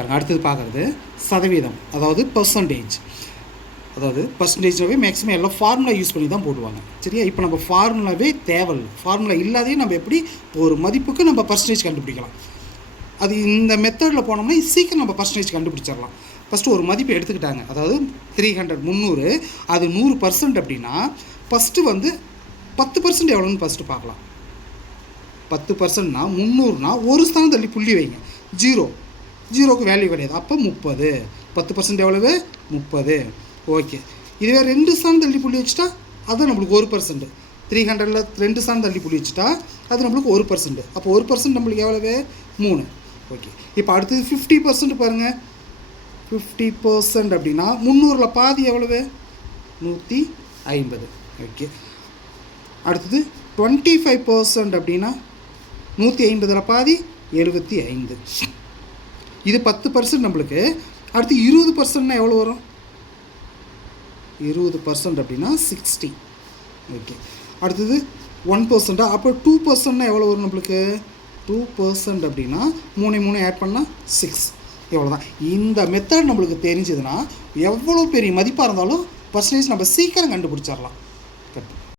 பாருங்கள், அடுத்தது பார்க்குறது சதவீதம், அதாவது பர்சன்டேஜ். அதாவது பர்சன்டேஜ்னாவே மேக்ஸிமம் எல்லாம் ஃபார்முலா யூஸ் பண்ணி தான் போடுவாங்க. சரியா? இப்போ நம்ம ஃபார்முலாவே தேவையில்லை. ஃபார்முலா இல்லாதே நம்ம எப்படி ஒரு மதிப்புக்கு நம்ம பர்சன்டேஜ் கண்டுபிடிக்கலாம். அது இந்த மெத்தடில் போனோம்னா சீக்கிரம் நம்ம பர்சன்டேஜ் கண்டுபிடிச்சிடலாம். ஃபஸ்ட்டு ஒரு மதிப்பு எடுத்துக்கிட்டாங்க, அதாவது 300 300, அது 100% அப்படின்னா ஃபஸ்ட்டு வந்து 10% எவ்வளோன்னு ஃபஸ்ட்டு பார்க்கலாம். 10%னா 300னா ஒரு ஸ்தானம் தள்ளி புள்ளி வைங்க. 0க்கு வேல்யூ கிடையாது. அப்போ 30. 10% எவ்வளவு? 30. ஓகே. இதுவே 2 ஸ்தானம் தள்ளி புள்ளி வச்சுட்டா அது நம்மளுக்கு 1%. 300ல் 2 ஸ்தானம் தள்ளி புள்ளி வச்சுட்டா அது நம்மளுக்கு 1%. அப்போ 1% நம்மளுக்கு எவ்வளவு? 3. ஓகே. இப்போ அடுத்தது 50% பாருங்கள். 50% அப்படின்னா 300ல் பாதி எவ்வளவு? 150. ஓகே. அடுத்தது 25% அப்படின்னா 150ல் பாதி 75. இது 10% நம்மளுக்கு. அடுத்து 20%னா எவ்வளோ வரும்? 20% அப்படின்னா 60. ஓகே. அடுத்தது 1%. அப்போ 2%னா எவ்வளோ வரும் நம்மளுக்கு? 2% அப்படின்னா 3 ஆட் பண்ணால் 6. எவ்வளோ தான். இந்த மெத்தட் நம்மளுக்கு தெரிஞ்சதுன்னா எவ்வளோ பெரிய மதிப்பாக இருந்தாலும் பர்சன்டேஜ் நம்ம சீக்கிரம் கண்டுபிடிச்சிடலாம்.